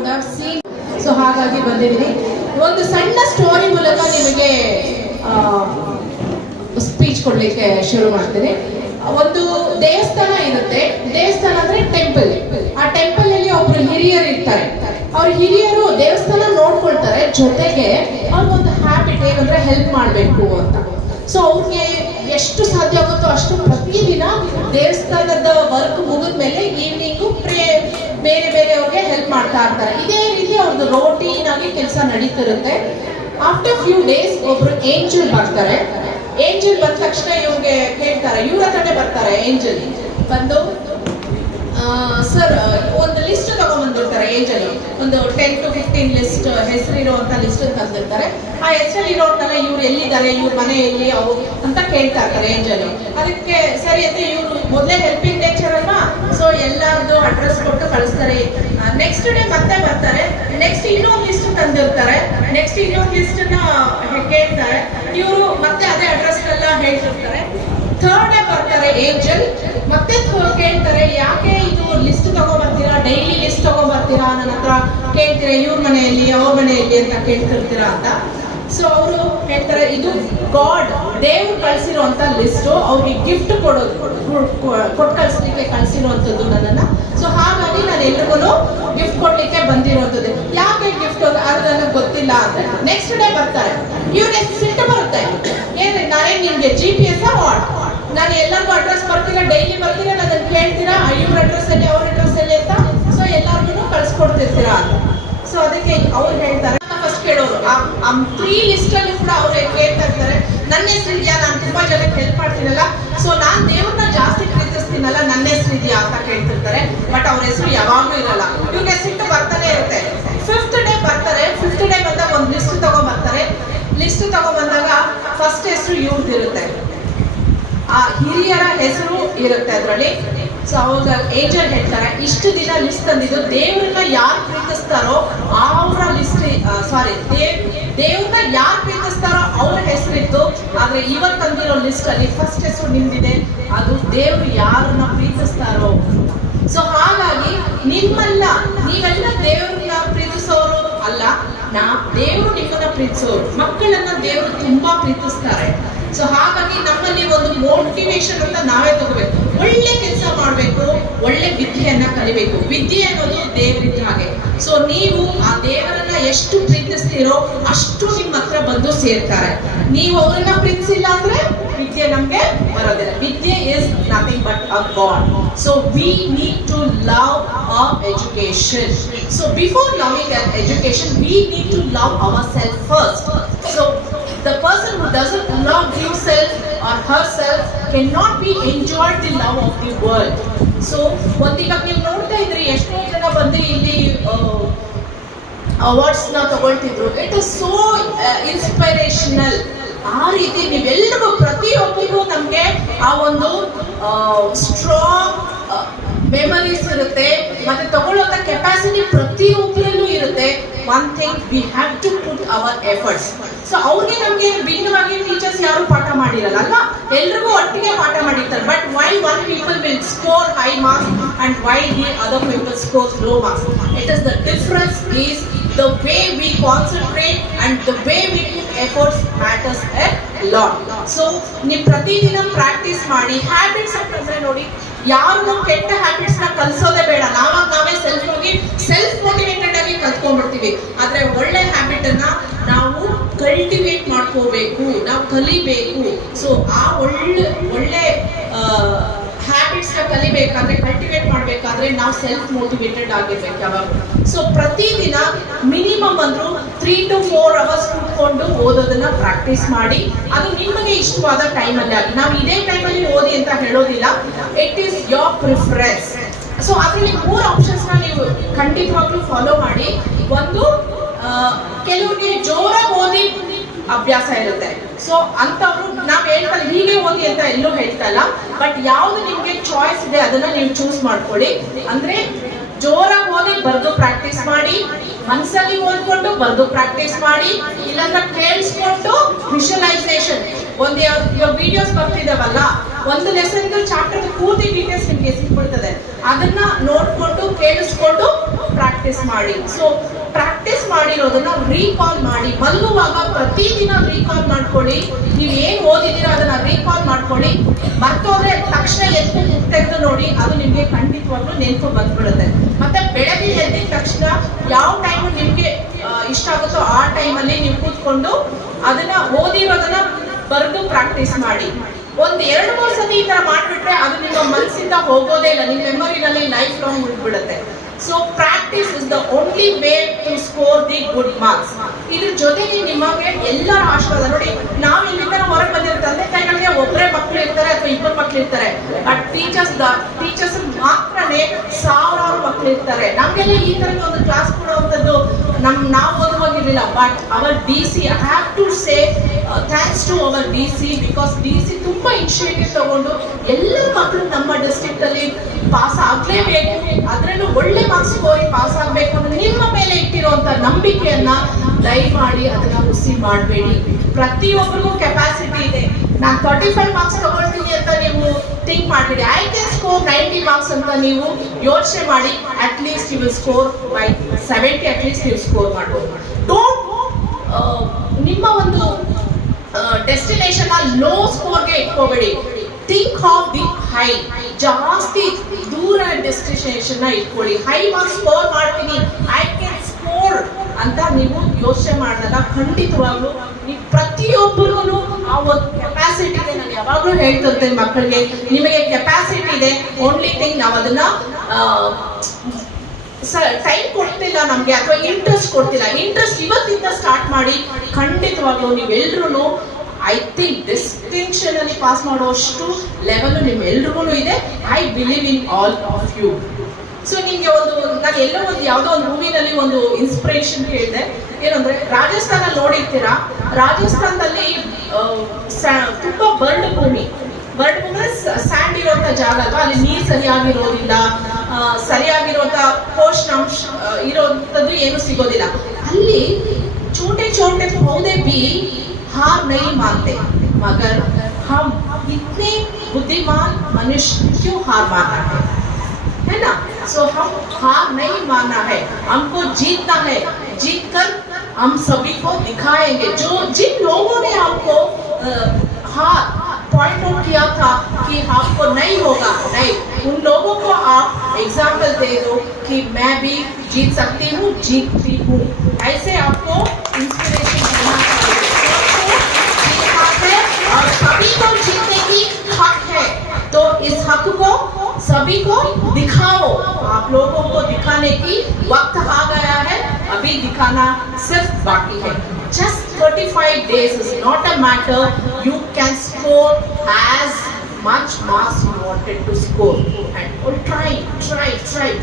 Would have seen. So ಹಾಗಾಗಿ ಬಂದಿದ್ದೀನಿ. ಒಂದು ಸಣ್ಣ ಸ್ಟೋರಿ ಮೂಲಕ ನಿಮಗೆ ಸ್ಪೀಚ್ ಕೊಡ್ಲಿಕ್ಕೆ ಶುರು ಮಾಡ್ತೀನಿ. ಒಂದು ದೇವಸ್ಥಾನ ಇರುತ್ತೆ. ದೇವಸ್ಥಾನ ಅಂದ್ರೆ ಟೆಂಪಲ್. ಆ ಟೆಂಪಲ್ ಅಲ್ಲಿ ಒಬ್ರು ಹಿರಿಯರು ಇರ್ತಾರೆ. ಅವ್ರ ಹಿರಿಯರು ದೇವಸ್ಥಾನ ನೋಡ್ಕೊಳ್ತಾರೆ, ಜೊತೆಗೆ ಅವ್ರಿಗೊಂದು ಹ್ಯಾಬಿಟ್ ಏನಂದ್ರೆ ಹೆಲ್ಪ್ ಮಾಡಬೇಕು ಅಂತ. ಸೊ ಅವ್ರಿಗೆ ಎಷ್ಟು ಸಾಧ್ಯ ಆಗುತ್ತೋ ಅಷ್ಟು ಪ್ರತಿದಿನ ದೇವಸ್ಥಾನದ ವರ್ಕ್ ಮುಗಿದ್ಮೇಲೆ ಈವ್ನಿಂಗು ಬೇರೆ ಬೇರೆಯವ್ರಿಗೆ ಹೆಲ್ಪ್ ಮಾಡ್ತಾ ಇರ್ತಾರೆ. ಇದೇ ರೀತಿ ಅವ್ರದ್ದು ರೋಟೀನ್ ಆಗಿ ಕೆಲಸ ನಡೀತಿರುತ್ತೆ. ಆಫ್ಟರ್ ಫ್ಯೂ ಡೇಸ್ ಒಬ್ರು ಏಂಜಲ್ ಬರ್ತಾರೆ. ಏಂಜಲ್ ಬಂದ ತಕ್ಷಣ ಇವ್ರಿಗೆ ಕೇಳ್ತಾರೆ, ಇವ್ರ ಹತ್ರನೇ ಬರ್ತಾರೆ ಏಂಜಲ್ ಬಂದು, ಸರ್ ಒಂದು ಲಿಸ್ಟ್ ತಗೊಂಡ್ಬಂದಿರ್ತಾರೆ ಏಂಜಲ್. ಒಂದು 10 to 15 ಲಿಸ್ಟ್, ಹೆಸರಿರುವಂತ ಲಿಸ್ಟ್ ತಂದಿರ್ತಾರೆ. ಆ ಹೆಸರಿರೋರ್ನೆಲ್ಲ ಇವ್ರು ಎಲ್ಲಿದ್ದಾರೆ, ಇವ್ರ ಮನೆ ಎಲ್ಲಿ ಅವು ಅಂತ ಕೇಳ್ತಾ ಇರ್ತಾರೆ ಏಂಜಲ್. ಅದಕ್ಕೆ ಸರಿ ಅಂತ ಇವ್ರು ಮೊದಲೇ ಹೆಲ್ಪಿಂಗ್ ನೇಚರ್ ಅಲ್ವಾ, ಸೊ ಎಲ್ಲಾರ್ದು ಅಡ್ರೆಸ್ ಕೊಟ್ಟು ಕಳಿಸ್ತಾರೆ. ನೆಕ್ಸ್ಟ್ ಡೇ ಮತ್ತೆ ಬರ್ತಾರೆ. ನೆಕ್ಸ್ಟ್ ಇನ್ನೊಂದು ಲಿಸ್ಟ್ ತಂದಿರ್ತಾರೆ. ನೆಕ್ಸ್ಟ್ ಇನ್ನೊಂದು ಲಿಸ್ಟ್ ಕೇಳ್ತಾರೆ. ಇವರು ಮತ್ತೆ ಅದೇ ಅಡ್ರೆಸ್ ಎಲ್ಲ ಹೇಳ್ತಿರ್ತಾರೆ. ಥರ್ಡ್ ಡೇ ಬರ್ತಾರೆ ಏಂಜಲ್, ಮತ್ತೆ ಕೇಳ್ತಾರೆ, ಯಾಕೆ ಇದು ಲಿಸ್ಟ್ ತಗೊಂಡ್ಬರ್ತೀರಾ, ಡೈಲಿ ಲಿಸ್ಟ್ ತಗೊಂಡ್ಬರ್ತೀರಾ, ನನ್ನ ಹತ್ರ ಕೇಳ್ತೀರಾ ಇವ್ರ ಮನೆಯಲ್ಲಿ ಅವ್ರ ಮನೆಯಲ್ಲಿ ಅಂತ ಕೇಳ್ತಿರ್ತೀರಾ ಅಂತ. ಸೊ ಅವರು ಹೇಳ್ತಾರೆ, ಇದು ಗಾಡ್, ದೇವ್ರು ಕಳ್ಸಿರುವಂತ ಲಿಸ್ಟ್, ಅವ್ರಿಗೆ ಗಿಫ್ಟ್ ಕೊಡೋದು, ಕೊಟ್ಟು ಕಳ್ಸಲಿಕ್ಕೆ ಕಳ್ಸಿರುವಂತದ್ದು ನನ್ನನ್ನ. ಸೊ ಹಾಗಾಗಿ ನಾನು ಎಲ್ರಿಗೂ ಗಿಫ್ಟ್ ಕೊಡ್ಲಿಕ್ಕೆ ಬಂದಿರುವಂತದ್ದು. ಯಾಕೆ ಗಿಫ್ಟ್ ಅದು ನನಗೆ ಗೊತ್ತಿಲ್ಲ ಅಂತ. ನೆಕ್ಸ್ಟ್ ಡೇ ಬರ್ತಾರೆ. ಇವ್ರಿಗೆ ಸಿಟ್ಟು ಬರುತ್ತೆ, ಏನ್ರಿ ನಾನೇ ನಿಮ್ಗೆ GPS ವಾಟ್, ನಾನು ಎಲ್ಲರಿಗೂ ಅಡ್ರೆಸ್ ಬರ್ತೀರಾ, ಡೈಲಿ ಬರ್ತೀರಾ, ನನ್ನ ಕೇಳ್ತೀರಾ ಇವ್ರ ಅಡ್ರೆಸ್ ಅಲ್ಲಿ ಅವ್ರ ಅಡ್ರೆಸ್ ಅಲ್ಲಿ ಅಂತ, ಸೊ ಎಲ್ಲಾರ್ಗು ಕಳ್ಸ್ಕೊಡ್ತಿರ್ತೀರಾ ಅಂತ. ಸೊ ಅದಕ್ಕೆ ಅವ್ರು ಹೇಳ್ತಾರೆ, ಫಸ್ಟ್ ಕೇಳೋರು ಆ 3 ಲಿಸ್ಟ್ ಅಲ್ಲಿ ಕೂಡ ಅವ್ರು ಕೇಳ್ತಾ ಇರ್ತಾರೆ, ನನ್ನ ಹೆಸರು ಇದೆಯಾ, ನಾನು ತುಂಬಾ ಜನಕ್ಕೆ ಹೆಲ್ಪ್ ಮಾಡ್ತೀನಲ್ಲ, ಸೊ ನಾನ್ ದೇವ್ರನ್ನ ಜಾಸ್ತಿ ಪ್ರೀತಿಸ್ತೀನಲ್ಲ, ನನ್ನ ಹೆಸರು ಇದೆಯಾ ಅಂತ ಕೇಳ್ತಿರ್ತಾರೆ. ಬಟ್ ಅವ್ರ ಹೆಸರು ಯಾವಾಗ್ಲೂ ಇರಲ್ಲ. ಇವ್ರಿಗೆ ಸಿಟ್ಟು ಬರ್ತಾನೆ ಇರುತ್ತೆ. 5th ಡೇ ಬರ್ತಾರೆ. 5th ಡೇ ಬಂದಾಗ ಒಂದು ಲಿಸ್ಟ್ ತಗೊಂಡ್ಬರ್ತಾರೆ. ಲಿಸ್ಟ್ ತಗೊಂಡ್ಬಂದಾಗ ಫಸ್ಟ್ ಹೆಸರು ಇವ್ರದ್ದಿರುತ್ತೆ, ಆ ಹಿರಿಯರ ಹೆಸರು ಇರುತ್ತೆ ಅದರಲ್ಲಿ. ಸೊ ಅವಾಗ ಏಂಜಲ್ ಹೇಳ್ತಾರೆ, ಇಷ್ಟು ದಿನ ಲಿಸ್ಟ್ ತಂದಿದ್ದು ದೇವ್ರನ್ನ ಯಾರು ಪ್ರೀತಿಸ್ತಾರೋ ಅವರ ಲಿಸ್ಟ್, ಸಾರಿ ದೇವ್ರನ್ನ ಯಾರು ಪ್ರೀತಿಸ್ತಾರೋ ಅವ್ರ ಹೆಸರಿತ್ತು. ಆದ್ರೆ ಇವತ್ತು ತಂದಿರೋ ಲಿಸ್ಟ್ ಅಲ್ಲಿ ಫಸ್ಟ್ ಹೆಸರು ನಿಮ್ದಿದೆ, ಅದು ದೇವ್ರು ಯಾರನ್ನ ಪ್ರೀತಿಸ್ತಾರೋ. ಸೊ ಹಾಗಾಗಿ ನೀವೆಲ್ಲ ದೇವ್ರನ್ನ ಪ್ರೀತಿಸೋರು ಅಲ್ಲ, ದೇವ್ರು ನಿಮ್ಮನ್ನ ಪ್ರೀತಿಸೋರು. ಮಕ್ಕಳನ್ನ ದೇವ್ರು ತುಂಬಾ ಪ್ರೀತಿಸ್ತಾರೆ. ಸೊ ಹಾಗಾಗಿ ನಮ್ಮಲ್ಲಿ ಒಂದು ಮೋಟಿವೇಶನ್ ಅಂತ ನಾವೇ ತಗೋಬೇಕು. ಒಳ್ಳೆ ಕೆಲಸ ಮಾಡಬೇಕು, ಒಳ್ಳೆ ವಿದ್ಯೆಯನ್ನ ಕಲಿಬೇಕು. ವಿದ್ಯೆ ಅನ್ನೋದು ದೇವರಿದ್ದ ಹಾಗೆ. ಸೊ ನೀವು ಆ ದೇವರನ್ನ ಎಷ್ಟು ಪ್ರೀತಿಸ್ತೀರೋ ಅಷ್ಟು ನಿಮ್ಮ ಹತ್ರ ಬಂದು ಸೇರ್ತಾರೆ. ನೀವು ಅವರನ್ನ ಪ್ರೀತಿಸಿಲ್ಲ ಅಂದ್ರೆ ವಿದ್ಯೆ ನಮ್ಗೆ ಬರೋದಿಲ್ಲ. ವಿದ್ಯೆ is nothing but a god. So we need to love our education. So before loving an education, we need to love ourselves first. So the person who doesn't love himself or herself cannot be enjoyed the love of the world. So ಒಂದಿಗ ನೀವು ನೋಡ್ತಾ ಇದ್ರಿ, ಎಷ್ಟೋ ಜನ ಬಂದು ಇಲ್ಲಿ awards ನ ತಗೊಳ್ತಿದ್ರು. It is so inspirational. ಆ ರೀತಿ ನೀವೆಲ್ಲರಿಗೂ ಪ್ರತಿಯೊಬ್ಬರಿಗೂ ನಮ್ಗೆ ಆ ಒಂದು ಸ್ಟ್ರಾಂಗ್ ಮೆಮರೀಸ್ ಇರುತ್ತೆ, ಮತ್ತೆ ತಗೊಳ್ಳುವಂತ ಕೆಪಾಸಿಟಿ ಪ್ರತಿಯೊಬ್ಬರಲ್ಲೂ ಇರುತ್ತೆ. One thing, we have to put our efforts. So ಅವ್ರಿಗೆ ನಮ್ಗೆ ಭಿನ್ನವಾಗಿ ಟೀಚರ್ಸ್ ಯಾರು ಪಾಠ ಮಾಡಿರಲ್ಲ ಅಲ್ವಾ, ಎಲ್ರಿಗೂ ಒಟ್ಟಿಗೆ ಪಾಠ ಮಾಡಿರ್ತಾರೆ. But why one people will score high marks and why the other people score low marks? It is the difference is the way we concentrate and the way we put efforts matters a lot. So ನೀವು ಪ್ರತಿದಿನ practice ಮಾಡಿ. Habits ಅಂತಂದ್ರೆ ನೋಡಿ, ಯಾರು ಕೆಟ್ಟ habits ನ ಕಲಿಸೋದೇ ಬೇಡ. ನಾವೇ ಸೆಲ್ಫ್ ಮೋಟಿವೇಟೆಡ್ ಆಗಿ ಕಲ್ತ್ಕೊಂಡ್ಬಿಡ್ತೀವಿ. ಆದ್ರೆ ಒಳ್ಳೆ ಹ್ಯಾಬಿಟ್ ಅನ್ನ ನಾವು ಕಲ್ಟಿವೇಟ್ ಮಾಡ್ಕೋಬೇಕು, ನಾವು ಕಲಿಬೇಕು. ಸೊ ಆ ಒಳ್ಳೆ ಹ್ಯಾಬಿಟ್ಸ್ ನ ಕಲಿಬೇಕಾದ್ರೆ, ಕಲ್ಟಿವೇಟ್ ಮಾಡ್ಬೇಕಾದ್ರೆ ನಾವು ಸೆಲ್ಫ್ ಮೋಟಿವೇಟೆಡ್ ಆಗಿರ್ಬೇಕು ಯಾವಾಗ. ಸೊ ಪ್ರತಿದಿನ ಮಿನಿಮಮ್ ಅಂದ್ರೂ 3 to 4 ಅವರ್ಸ್ ಕೂತ್ಕೊಂಡು ಓದೋದನ್ನ ಪ್ರಾಕ್ಟೀಸ್ ಮಾಡಿ. ಅದು ನಿಮಗೆ ಇಷ್ಟವಾದ ಟೈಮಲ್ಲಿ ಆಗಿ. ನಾವು ಇದೇ ಟೈಮಲ್ಲಿ ಓದಿ ಅಂತ ಹೇಳೋದಿಲ್ಲ, it is your preference. So ಅದರಲ್ಲಿ 3 ಆಪ್ಷನ್ಸ್ ನ ನೀವು ಖಂಡಿತವಾಗ್ಲೂ ಫಾಲೋ ಮಾಡಿ. ಒಂದು, ಕೆಲವರಿಗೆ ಜೋರಾಗಿ ಓದಿ ಅಭ್ಯಾಸ ಇರುತ್ತೆ. ಸೊ ಅಂತವ್ರು ನಾವ್ ಹೇಳ್ತಲ್ಲ ಹೀಗೆ ಓದಿ ಅಂತ ಎಲ್ಲೂ ಹೇಳ್ತಾ ಇಲ್ಲ. ಬಟ್ ಯಾವ್ದು ನಿಮ್ಗೆ ಚಾಯ್ಸ್ ಇದೆ ಅದನ್ನ ನೀವು ಚೂಸ್ ಮಾಡ್ಕೊಳ್ಳಿ. ಅಂದ್ರೆ ಜೋರಾಗಿ ಓದಿ ಬರ್ದು ಪ್ರಾಕ್ಟೀಸ್ ಮಾಡಿ, ಮನ್ಸಲ್ಲಿ ಓದ್ಕೊಂಡು ಬರ್ದು ಪ್ರಾಕ್ಟೀಸ್ ಮಾಡಿ, ಇಲ್ಲಾಂದ್ರೆ ಕೇಳಿಸ್ಕೊಂಡು ವಿಷುವಲೈಸೇಷನ್ ಒಂದೇ ಇವಾಗ ವಿಡಿಯೋಸ್ ಬರ್ತಿದಾವಲ್ಲ, ಒಂದು ಲೆಸನ್ ಚಾಪ್ಟರ್ ಪೂರ್ತಿ ಡೀಟೇಲ್ಸ್ ನಿಮ್ಗೆ ಸಿಕ್ಬಿಡ್ತದೆ. ಅದನ್ನ ನೋಡ್ಕೊಂಡು ಕೇಳಿಸ್ಕೊಂಡು ಪ್ರಾಕ್ಟೀಸ್ ಮಾಡಿ. ಸೊ ಪ್ರಾಕ್ಟೀಸ್ ಮಾಡಿರೋದನ್ನ ರೀಕಾಲ್ ಮಾಡಿ, ಮಲಗುವಾಗ ಪ್ರತಿದಿನ ರೀಕಾಲ್ ಮಾಡ್ಕೊಳ್ಳಿ. ನೀವು ಏನ್ ಓದಿದ್ದೀರಾ ಅದನ್ನ ರೀಕಾಲ್ ಮಾಡ್ಕೊಳ್ಳಿ. ಮತ್ತೋದ್ರೆ ತಕ್ಷಣ ಎದ್ದು ತೆಗೆದು ನೋಡಿ, ಅದು ನಿಮ್ಗೆ ಖಂಡಿತವಾಗ್ಲೂ ನೆನಪು ಬಂದ್ಬಿಡುತ್ತೆ. ಮತ್ತೆ ಬೆಳಗ್ಗೆ ಎದ್ದಿದ ತಕ್ಷಣ ಯಾವ ಟೈಮ್ ನಿಮ್ಗೆ ಇಷ್ಟ ಆಗುತ್ತೋ ಆ ಟೈಮಲ್ಲಿ ನೀವು ಕೂತ್ಕೊಂಡು ಅದನ್ನ ಓದಿರೋದನ್ನ ಬರೆದು ಪ್ರಾಕ್ಟೀಸ್ ಮಾಡಿ. ಒಂದ್ 2-3 ಸತಿ ಈ ತರ ಮಾಡ್ಬಿಟ್ರೆ ಅದು ನಿಮ್ಮ ಮನಸ್ಸಿಂದ ಹೋಗೋದೇ ಇಲ್ಲ, ನಿಮ್ಮ ಮೆಮೊರಿನಲ್ಲಿ ಲೈಫ್ ಲಾಂಗ್ ಉಳಿದ್ಬಿಡುತ್ತೆ. So practice is the only way to score the good marks. ಇದ್ರ ಜೊತೆಗೆ ನಿಮಗೆ ಎಲ್ಲರ ಆಶೀರ್ವಾದ ನೋಡಿ. ನಾವು ಇಲ್ಲಿಂದ ಹೊರಗೆ ಬಂದಿರೋ ತಂದೆ ತಾಯಿಗಳಿಗೆ ಒಬ್ಬರೇ ಮಕ್ಕಳು ಇರ್ತಾರೆ ಅಥವಾ 2 ಮಕ್ಕಳು ಇರ್ತಾರೆ. ಬಟ್ ಟೀಚರ್ಸ್ ಮಾತ್ರನೇ ಸಾವಿರಾರು ಮಕ್ಕಳು ಇರ್ತಾರೆ. ನಮ್ಗೆಲ್ಲ ಈ ತರದ ಒಂದು ಕ್ಲಾಸ್ ಕೊಡುವಂಥದ್ದು ನಾವು ಓದುವಾಗಿರ್ಲಿಲ್ಲ. But our DC, I have to say thanks to our DC, because DC ತುಂಬಾ ಇನಿಷಿಯೇಟಿವ್ ತಗೊಂಡು ಎಲ್ಲ ಮಕ್ಕಳು ನಮ್ಮ ಡಿಸ್ಟ್ರಿಕ್ಟ್ ಅಲ್ಲಿ ಪಾಸ್ ಆಗ್ಲೇಬೇಕು, ಅದರಲ್ಲೂ ಒಳ್ಳೆ ಮಾರ್ಕ್ಸ್ ಸ್ಕೋರಿ ಪಾಸ್ ಆಗ್ಬೇಕು ಅನ್ನೋ ನಿಮ್ಮ ಮೇಲೆ ಇಟ್ಟಿರುವಂತ ನಂಬಿಕೆಯನ್ನ ದಯಮಾಡಿ ಅದನ್ನ ಹುಸಿ ಮಾಡಬೇಡಿ. ಪ್ರತಿಯೊಬ್ಬರಿಗೂ ಕೆಪಾಸಿಟಿ ಇದೆ. ನಾನು 35 ಮಾರ್ಕ್ಸ್ ತಗೊಳ್ತೀನಿ ಅಂತ ನೀವು ಥಿಂಕ್ ಮಾಡಬೇಡಿ. ಐ ಕ್ಯಾನ್ ಸ್ಕೋರ್ 90 ಮಾರ್ಕ್ಸ್ ಅಂತ ನೀವು ಯೋಚನೆ ಮಾಡಿ. At least you will score by 70, at least ನೀವು ಸ್ಕೋರ್ ಮಾಡ್ಬೋದು. ಡೋಂಟ್ ನಿಮ್ಮ ಒಂದು ಡೆಸ್ಟಿನೇಷನ್ ಲೋ ಸ್ಕೋರ್ಗೆ ಇಟ್ಕೋಬೇಡಿ. Think of the high. ಜಾಸ್ತಿ ದೂರ ಡೆಸ್ಟಿನೇಷನ್ ಇಟ್ಕೊಳ್ಳಿ. ಹೈ ಮಾರ್ಕ್ಸ್ ಸ್ಕೋರ್ ಮಾಡ್ತೀನಿ, ಐ ಕ್ಯಾನ್ ಸ್ಕೋರ್ ಅಂತ ನೀವು ಯೋಚನೆ ಮಾಡಿದಾಗ ಖಂಡಿತವಾಗ್ಲೂ ನೀವು ಪ್ರತಿಯೊಬ್ಬರಿಗೂ ಆ ಒಂದು ಕೆಪಾಸಿಟಿ ಇದೆ. ನಾನು ಯಾವಾಗಲೂ ಹೇಳ್ತಿರ್ತೇನೆ ಮಕ್ಕಳಿಗೆ, ನಿಮಗೆ ಕೆಪಾಸಿಟಿ ಇದೆ. ಓನ್ಲಿ ಥಿಂಗ್ ನಾವು ಅದನ್ನ ಟೈಮ್ ಕೊಡ್ತಿಲ್ಲ ನಮ್ಗೆ, ಅಥವಾ ಇಂಟ್ರೆಸ್ಟ್ ಕೊಡ್ತಿಲ್ಲ. ಇಂಟ್ರೆಸ್ಟ್ ಇವತ್ತಿಂದ ಸ್ಟಾರ್ಟ್ ಮಾಡಿ. ಖಂಡಿತವಾಗ್ಲೂ ನೀವೆಲ್ರೂ ಐ ಥಿಂಕ್ ಡಿಸ್ಟಿಂಕ್ಷನ್ ಅಲ್ಲಿ ಪಾಸ್ ಮಾಡುವಷ್ಟು ಲೆವೆಲ್ ನಿಮ್ಮೆಲ್ರಿಗೂ ಇದೆ. I believe in all of you. So ನಿಮ್ಗೆ ನಾನು ಎಲ್ಲೋ ಯಾವುದೋ ಒಂದು ಮೂವಿನಲ್ಲಿ ಒಂದು ಇನ್ಸ್ಪಿರೇಷನ್ ಕೇಳಿದೆ. ಏನಂದ್ರೆ ರಾಜಸ್ಥಾನ ನೋಡಿರ್ತೀರಾ, ರಾಜಸ್ಥಾನದಲ್ಲಿ ತುಂಬಾ ಬರ್ಡ್ ಭೂಮಿ ಸ್ಯಾಂಡ್ ಇರುವಂತ ಜಾಗ ಅಲ್ವಾ, ಅಲ್ಲಿ ನೀರು ಸರಿಯಾಗಿರೋದಿಲ್ಲ, ಸರಿಯಾಗಿರುವಂತ ಪೋಷಣಾಂಶ ಇರೋಂಥದ್ದು ಏನು ಸಿಗೋದಿಲ್ಲ. ಅಲ್ಲಿ छोटे छोटे पौधे भी हार नहीं मानते, मगर हम इतने बुद्धिमान मनुष्य क्यों हार मानना है ना? सो हम हार नहीं मानना है, हमको जीतना है. जीत कर हम सभी को दिखाएंगे. जिन लोगों ने हमको हार पॉइंट आउट किया था कि आपको नहीं होगा, नहीं, उन लोगों को आप एग्जाम्पल दे दो कि मैं भी जीत सकती हूँ, जीतती हूँ. ऐसे आपको इंस्पिरेशन देना है. और सभी को जीतने की हक है, तो इस हक को सभी को दिखाओ. आप लोगों को दिखाने की वक्त आ गया है, अभी दिखाना सिर्फ बाकी है. Just 35 days is not a matter. You can score as much marks you wanted to score, and try.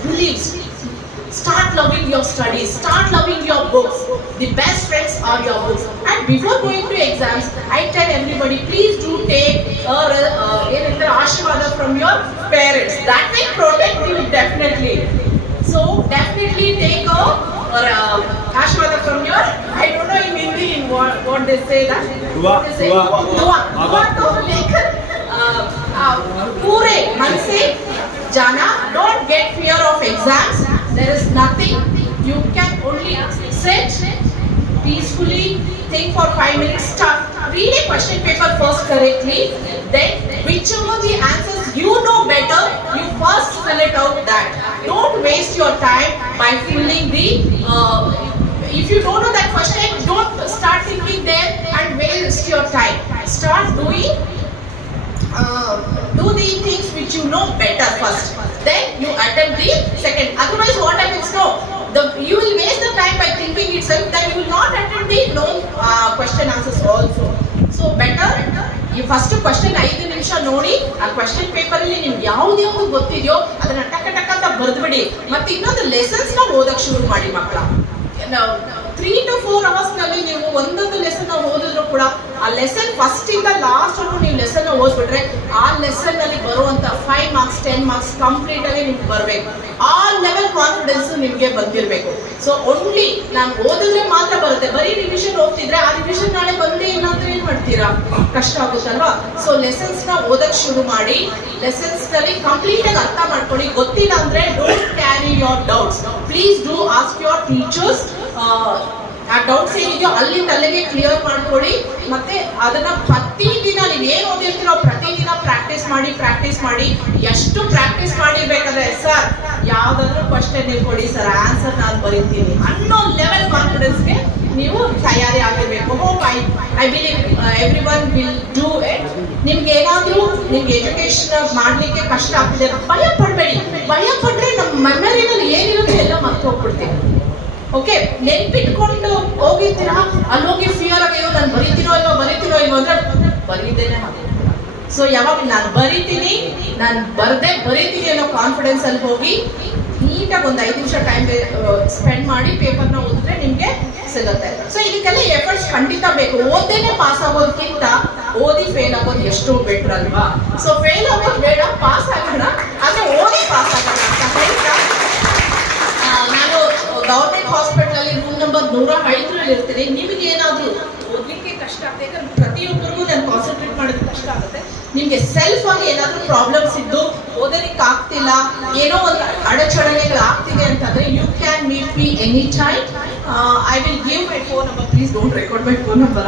Believe. Start loving your studies. Start loving your books. The best friends are your books. And before going to exams, I tell everybody, please do take ashirwada from your parents. That will protect you definitely. So definitely take ashirwada from your, I don't know in Hindi what they say that. Dua to lekar पूरे मन से जाना. Don't get fear of exams. There is nothing. You can only sit peacefully, think for 5 minutes, start. Read a question paper first correctly. Then whichever the answers you know better, you first fill it out that. Don't waste your time by filling the if you don't know that question, don't start thinking there and waste your time. Start doing do the things which you know better first, then you attempt the second. Otherwise what happens, no, you will waste the time by thinking itself, then you will not attempt the question answers also. So better you first question 5 ನಿಮಿಷ ನೋಡಿ, ಆ question paper ಅಲ್ಲಿ ನಿಮ್ಗೆ ಯಾವುದೇ ಒಂದು ಗೊತ್ತಿದೆಯೋ ಅದನ್ನ ಟಕ ಟಕ ಅಂತ ಬರೆದ್ಬಿಡಿ. ಮತ್ತೆ ಇನ್ನೊಂದು ಲೆಸನ್ಸ್ ನ ಓದಕ್ಕೆ ಶುರು ಮಾಡಿ ಮಕ್ಕಳ. 3 to 4 ಅವರ್ಸ್ ನಲ್ಲಿ ನೀವು ಒಂದೊಂದು ಲೆಸನ್ ಓದಿದ್ರು ಕೂಡ ಆ ಲೆಸನ್ ಫಸ್ಟ್ ಇಂದ ಲಾಸ್ಟ್ ವರೆಗೂ ನೀವು ಲೆಸನ್ ಓದ್ಬಿಟ್ರೆ ಆ ಲೆಸನ್ ನಲ್ಲಿ ಬರುವಂತ 5 ಮಾರ್ಕ್ಸ್ 10 ಮಾರ್ಕ್ಸ್ ಕಂಪ್ಲೀಟ್ ಆಗಿ ನಿಮ್ಗೆ ಬರಬೇಕು. ಆ ಲೆವೆಲ್ ಕಾನ್ಫಿಡೆನ್ಸ್ ನಿಮ್ಗೆ ಬಂದಿರಬೇಕು. ಸೊ ಓನ್ಲಿ ನಾನು ಓದಿದ್ರೆ ಮಾತ್ರ ಬರುತ್ತೆ. ಬರೀ ರಿವಿಷನ್ ಹೋಗ್ತಿದ್ರೆ ಆ ರಿವಿಷನ್ ನಾಳೆ ಬಂದೇ ಇಲ್ಲ ಅಂದ್ರೆ ಏನ್ ಮಾಡ್ತೀರಾ, ಕಷ್ಟ ಆಗುತ್ತಲ್ವಾ. ಸೊ ಲೆಸನ್ಸ್ ನ ಓದಕ್ ಶುರು ಮಾಡಿ, ಲೆಸನ್ಸ್ ನಲ್ಲಿ ಕಂಪ್ಲೀಟ್ ಆಗಿ ಅರ್ಥ ಮಾಡ್ಕೊಳ್ಳಿ. ಗೊತ್ತಿಲ್ಲ ಅಂದ್ರೆ don't carry your doubts, please do ask your teachers. ಆ ಡೌಟ್ಸ್ ಏನಿದೆಯೋ ಅಲ್ಲಿಂದ ಅಲ್ಲಿಗೆ ಕ್ಲಿಯರ್ ಮಾಡ್ಕೊಳ್ಳಿ. ಮತ್ತೆ ಅದನ್ನ ಪ್ರತಿದಿನ ನೀವು ಏನ್ ಓದಿರ್ತೀರೋ ಪ್ರತಿದಿನ ಪ್ರಾಕ್ಟೀಸ್ ಮಾಡಿ. ಎಷ್ಟು ಪ್ರಾಕ್ಟೀಸ್ ಮಾಡಿರ್ಬೇಕಾದ್ರೆ ಸರ್ ಯಾವ್ದಾದ್ರು ಕ್ವಶನ್ ನೀವು ಕೊಡಿ ಸರ್, ಆನ್ಸರ್ ನಾನು ಬರೀತೀನಿ ಅನ್ನೋ ಲೆವೆಲ್ ಕಾನ್ಫಿಡೆನ್ಸ್ಗೆ ನೀವು ತಯಾರಿ ಆಗಿರ್ಬೇಕು. Hope I believe every one will do it. ನಿಮ್ಗೆ ಏನಾದ್ರೂ ನಿಮ್ಗೆ ಎಜುಕೇಶನ್ ಮಾಡ್ಲಿಕ್ಕೆ ಕಷ್ಟ ಆಗ್ತಿದೆ, ಭಯ ಪಡ್ಬೇಡಿ. ಭಯ ಪಟ್ರೆ ನಮ್ಮ ಮೆಮರಿನಲ್ಲಿ ಏನಿರುತ್ತೆ ಎಲ್ಲ ಮರ್ತು ಹೋಗ್ಬಿಡ್ತೀವಿ. ಓಕೆ, ನೆನ್ಪಿಟ್ಕೊಂಡು ಹೋಗಿರ್ತೀರಾ, ಅಲ್ಲಿ ಹೋಗಿ ಫಿಯರ್ ಆಗಿರೋ ನಾನು ಬರೀತೀನೋ ಇಲ್ವೋ ಅಂದ್ರೆ ಬರೀದೇನೆ ಹಾಗೆ. ಸೊ ಯಾವಾಗ ನಾನು ಬರೀತೀನಿ ಅನ್ನೋ ಕಾನ್ಫಿಡೆನ್ಸ್ ಅಲ್ಲಿ ಹೋಗಿ ನೀಟಾಗಿ ಒಂದು 5 ನಿಮಿಷ ಟೈಮ್ ಸ್ಪೆಂಡ್ ಮಾಡಿ ಪೇಪರ್ನ ಓದಿದ್ರೆ ನಿಮ್ಗೆ ಸಿಗುತ್ತೆ. ಸೊ ಇದಕ್ಕೆಲ್ಲ ಎಫರ್ಟ್ಸ್ ಖಂಡಿತ ಬೇಕು. ಓದೇನೆ ಪಾಸ್ ಆಗೋದಕ್ಕಿಂತ ಓದಿ ಫೇಲ್ ಆಗೋದು ಎಷ್ಟೋ ಬೆಟರ್ ಅಲ್ವಾ. ಸೊ ಫೇಲ್ ಆಗೋದು ಬೇಡ, ಪಾಸ್ ಆಗೋಣ, ಆದ್ರೆ ಓದಿ ಪಾಸ್ ಆಗೋಣ ಅಂತ ಹೇಳ್ತಾ ನಾನು ಗವರ್ಮೆಂಟ್ ಹಾಸ್ಪಿಟಲ್ ಅಲ್ಲಿ ರೂಮ್ ನಂಬರ್ 105 ಇರ್ತೀನಿ. ನಿಮ್ಗೆ ಏನಾದ್ರು ಓದಲಿಕ್ಕೆ ಕಷ್ಟ ಆಗುತ್ತೆ, ಯಾಕಂದ್ರೆ ಪ್ರತಿಯೊಬ್ಬರಿಗೂ ನಾನು ಕಾನ್ಸಂಟ್ರೇಟ್ ಮಾಡೋದು ಕಷ್ಟ ಆಗುತ್ತೆ. ನಿಮ್ಗೆ ಸೆಲ್ಫ್ ಆಗಿ ಏನಾದ್ರು ಪ್ರಾಬ್ಲಮ್ಸ್ ಇದ್ದು ಓದಲಿಕ್ಕೆ ಆಗ್ತಿಲ್ಲ, ಏನೋ ಒಂದು ಅಡಚಣೆಗಳು ಆಗ್ತಿದೆ ಅಂತಂದ್ರೆ you can meet me any time. I will give my phone number. Please don't record my phone number.